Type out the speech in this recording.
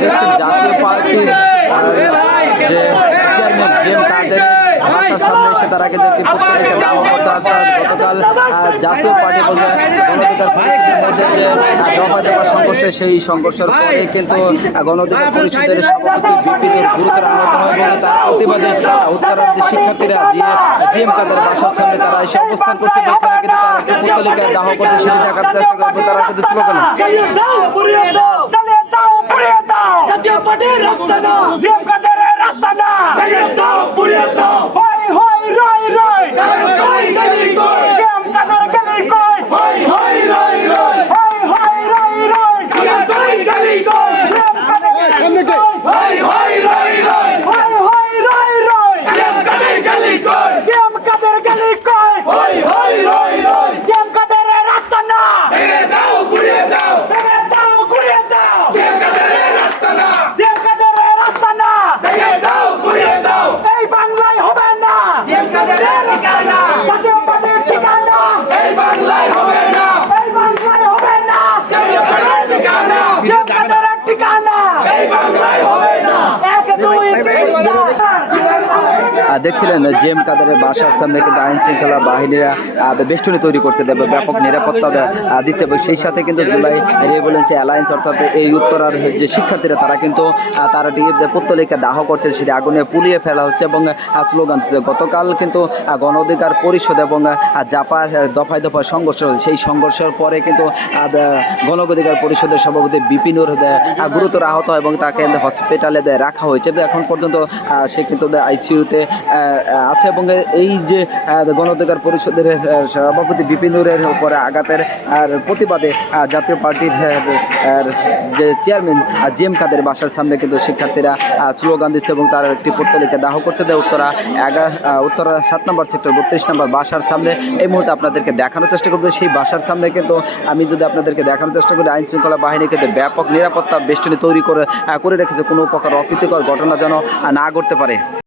দেখছেন জাতীয় পার্টির যে চেয়ারম্যান জেম কাদের বাসার সামনে এসে তারা কিন্তু একটি পত্রিকা দাওয়া করতে গতকাল জাতীয় পার্টি বলতে গণঅধিকার পরিষদের মধ্যে যে দফা দফা সংঘর্ষে সেই সংঘর্ষের পরে কিন্তু গণঅধিকার পরিষদের সভাপতি বিপিনের গুরুতর আহত হয় এবং তার প্রতিবাদে উত্তরার যে শিক্ষার্থীরা যে জিএম কাদের বাসার সামনে তারা এসে অবস্থান করছে এবং কিন্তু তারা যে পুতলিকা দাহ করছে সেটি দেখার চেষ্টা করবে তারা কিন্তু ছিল দাও জাতীয় পার্টির রাস্তা না ঠিকানা এই বাংলায় হবে দেখছিলেন জিএম কাদেরের বাসার সামনে কিন্তু আইন শৃঙ্খলা বাহিনীরা বেষ্টনী তৈরি করছে ব্যাপক নিরাপত্তা দিচ্ছে এবং সেই সাথে কিন্তু জুলাই রেভুলেন্সি অ্যালায়েন্স অর্থাৎ এই উত্তরার যে শিক্ষার্থীরা, তারা কিন্তু তারা পুত্তলিকা দাহ করছে, সেটি আগুনে পুলিয়ে ফেলা হচ্ছে এবং স্লোগান দিচ্ছে। গতকাল কিন্তু গণ অধিকার পরিষদ এবং জাপার দফায় দফায় সংঘর্ষ হয়েছে। সেই সংঘর্ষের পরে কিন্তু গণ অধিকার পরিষদের সভাপতি বিপিনুর গুরুতর আহত এবং তাকে হসপিটালে রাখা হয়েছে। এখন পর্যন্ত সে কিন্তু আইসিইউতে আছে এবং এই যে আহ, পরিষদের সভাপতি বিপিনুরের উপরে আঘাতের প্রতিবাদে জাতীয় পার্টির যে চেয়ারম্যান জি এম কাদের বাসার সামনে কিন্তু শিক্ষার্থীরা স্লোগান দিচ্ছে এবং তার একটি পত্তলিকা দাহ করছে। যে উত্তরা এগারো উত্তরা সাত নম্বর সেক্টর বত্রিশ নম্বর বাসার সামনে এই মুহূর্তে আপনাদেরকে দেখানোর চেষ্টা করব। সেই বাসার সামনে কিন্তু আমি যদি আপনাদেরকে দেখানোর চেষ্টা করি আইন শৃঙ্খলা বাহিনী কিন্তু ব্যাপক নিরাপত্তা বেষ্টনী তৈরি করে করে রেখেছে। কোনো প্রকার অপ্রীতিকর ঘটনা যেন না ঘটতে পারে।